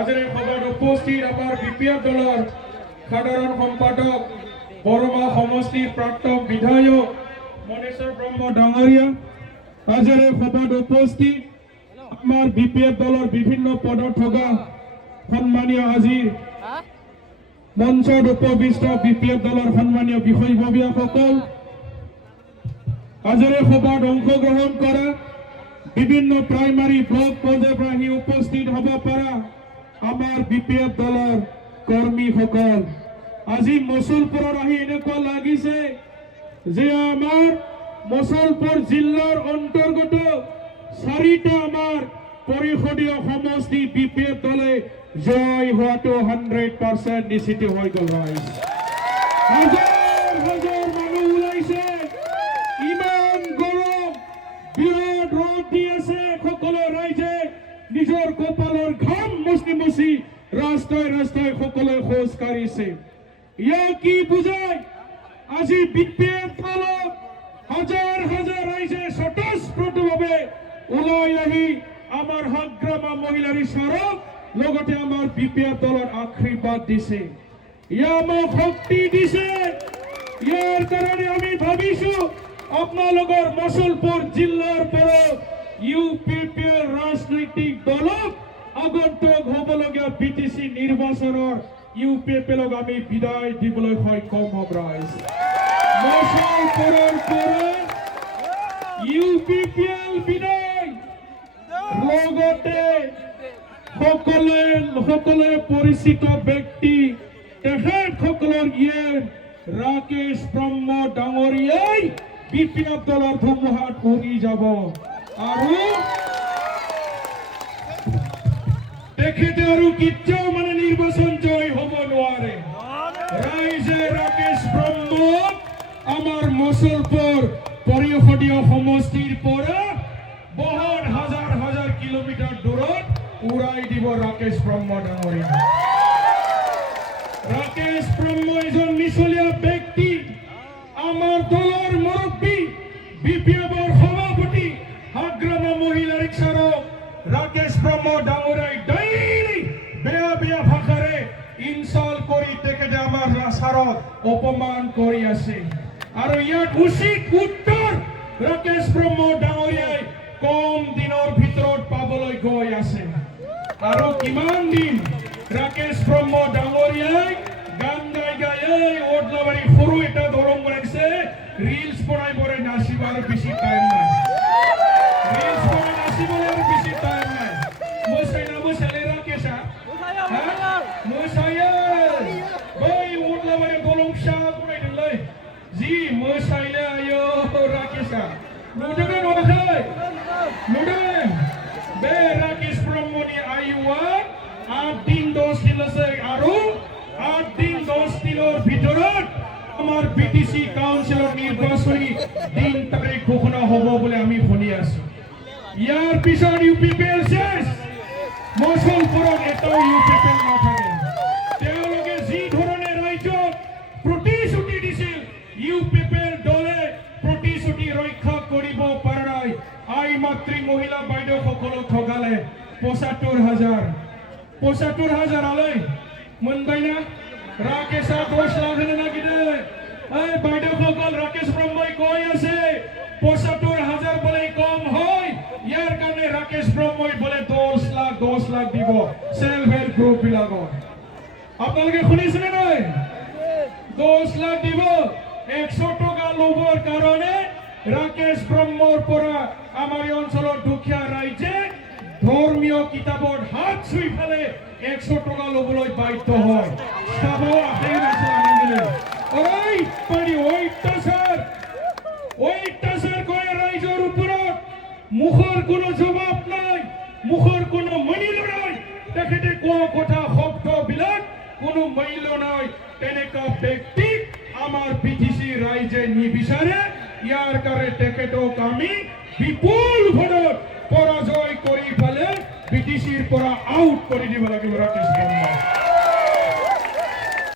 আজৰে সভাত উপস্থিত আমাৰ বিপিএফ দলেৰ সাধাৰণ সম্পাদক বড়মা সমষ্টিৰ প্ৰাক্তন বিধায়ক মনেশ্বৰ ব্ৰহ্ম ডাঙৰীয়া, আজৰে সভাত উপস্থিত আমাৰ বিপিএফ দলেৰ বিভিন্ন পদত থকা সন্মানীয় আজিৰ মঞ্চত উপবিষ্ট বিপিএফ দলেৰ সন্মানীয় বিষয়ববীয়াসকল, আজৰে সভাত অংশগ্ৰহণ কৰা বিভিন্ন প্ৰাইমাৰি ব্লক পৰ্যায়েৰ পৰা আহি উপস্থিত হব পাৰা আমাৰ বিপিএফ দলেৰ কৰ্মীসকল, আজি মছলপুৰত আহি এনেকুৱা লাগিছে যে আমাৰ মছলপুৰ জিলাৰ অন্তৰ্গত 4টা আমাৰ পৰিষদীয় সমষ্টি বিপিএফ দলে জয় হওয়াটো 100% নিশ্চিত হৈ গল। ৰাইজ হাজাৰ হাজাৰ মানুহ ওলাইছে, ইমান গৰম বিৰাট ৰদ দি আছে, সকলো ৰাইজে নিজৰ কপালৰ ঘাম মচি মচি ৰাস্তাই ৰাস্তাই সকলোৱে খোজ কাঢ়িছে। ইয়াক কি বুজায়? আজি বিপিএফ দলত হাজাৰ হাজাৰ ৰাইজে স্বতঃস্ফূৰ্তভাৱে ওলাই আহি আমার হাগ্রামা মহিলার ইশারক লগতে আমার বিপিএফ দলের আশীর্বাদ দিছে, ইয়া আমাক শক্তি দিছে। ইয়ার কারণে আমি ভাবিছো আপনাদের মছলপুর জিলার পৰা ইউপিপিএল ৰাজনৈতিক দলক আগন্তুক হবলগীয়া বিটিসি নিৰ্বাচনেৰ ইউপিপিএলক আমি বিদায় দিবলৈ সক্ষম হব। ৰাইজ মছলপুৰৰ পৰা ইউপিপিএল বিদায় লগতে সকলে পৰিচিত ব্যক্তি তেখেতসকলৰ ৰাকেশ ব্ৰহ্ম ডাঙৰীয়াই বিপিএফ দলৰ ধুমুহাত উৰি যাব আৰু তেখেতে আৰু কেতিয়াও নিৰ্বাচন জয় হব নোৱাৰে। ৰাইজে ৰাকেশ ব্ৰহ্মক আমাৰ মছলপুৰ পৰিষদীয় সমষ্টিৰ পৰা বহুত হাজাৰ হাজাৰ কিলোমিটাৰ দূৰত উড়াই দিব ৰাকেশ ব্ৰহ্ম ডাঙৰীয়া। ৰাকেশ ব্ৰহ্ম এজন মিছলীয়া ব্যক্তি, আমাৰ দলেৰ মুৰব্বী বিপিএফৰ সভাপতি হাগ্ৰামা মহিলা ৰিক্সাৰক ৰাকেশ ব্ৰহ্ম ডাঙৰীয়াই ডেইলি বেয়া বেয়া ভাষাৰে ইনসাল্ট কৰি তেখেতে আমাৰ ৰাস্তাত অপমান কৰি আছে, আৰু ইয়াত উচিত উত্তৰ ৰাকেশ ব্ৰহ্ম ডাঙৰীয়াই কম দিনৰ ভিতৰত পাবলৈ গৈ আছে। আৰু কিমান দিন ৰাকেশ ব্ৰহ্ম ডাঙৰীয়াই গান গাই গাই এই ওদলাবাৰী সৰু এটা দৰং বনাইছে, ৰিলছ বনাইবলৈ নাচিবৰ বেছি টাইম নাই, ৰিলছ বনাই নাচিবলৈ আৰু বেছি টাইম নাই। মই চাই না মই চালে ৰাকেশা মই চাই बै ওদলাবাৰী দলং চাহ বনাইদিলৈ যি মই চাইলে আয়ো ৰাকেশা নুদুকে নদেখাই নুদুকে বে ৰাকেশ ব্ৰহ্মনি আয়ুৱান 8 দিন 10 দিন আছে, আৰু 8 দিন 10 দিনৰ ভিতৰত আমাৰ বিটিসি কাউন্সিলৰ নিৰ্বাচনী দিন তাৰিখ ঘোষণা হ'ব বুলি আমি শুনি আছো। ইয়াৰ পিছত ইউপিপিএল শেষ, মছলপুৰত এটাও ইউপিপিএল নাথাকে। তেওঁলোকে যি ধৰণে ৰাজ্যক প্ৰতিশ্ৰুতি দিছিল, ইউপিপিএল দলে প্ৰতিশ্ৰুতি ৰক্ষা কৰিব পৰা নাই। আই মাতৃ মহিলা বাইদেউ সকলক ঠগালে 75,000 আলৈ মনবাই না ৰাকেশা 10 লাখ হেনে নাগিলে। এই বাইদেউ সকল ৰাকেশ ব্ৰহ্মই কৈ আছে 75,000 বলে কম হয়, ইয়াৰ কাৰণে ৰাকেশ ব্ৰহ্মই বলে 10 লাখ দিব সেলফ হেল্প গ্ৰুপ বিলাকক। আপোনালোকে শুনিছেনে নাই? 10 লাখ দিব, 100 টকা লবৰ কাৰণে ৰাকেশ ব্ৰহ্মৰ পৰা আমাৰ অঞ্চলৰ দুখীয়া ৰাইজে ধৰ্মীয় কিতাপত হাত চুই ফেলে 100 টকা লবলৈ বাধ্য হয়। চাব আহে নাছিলে ওই পাৰি অত্যাচাৰ কৰে ৰাইজৰ ওপৰত, মুখৰ কোনো জবাব নাই, মুখৰ কোনো মূল্য নাই, তেখেতে কোৱা কথা শব্দবিলাক কোনো মূল্য নাই। তেনেকুৱা ব্যক্তিক আমাৰ বিটিসি ৰাইজে নিবিচাৰে। ইয়াৰ কাৰণে তেখেতক আমি বিপুল ভোটত পৰাজয় কৰি পেলাই বিটিসিৰ পৰা আউট কৰি দিব লাগিব ৰাকেশ ব্ৰহ্ম।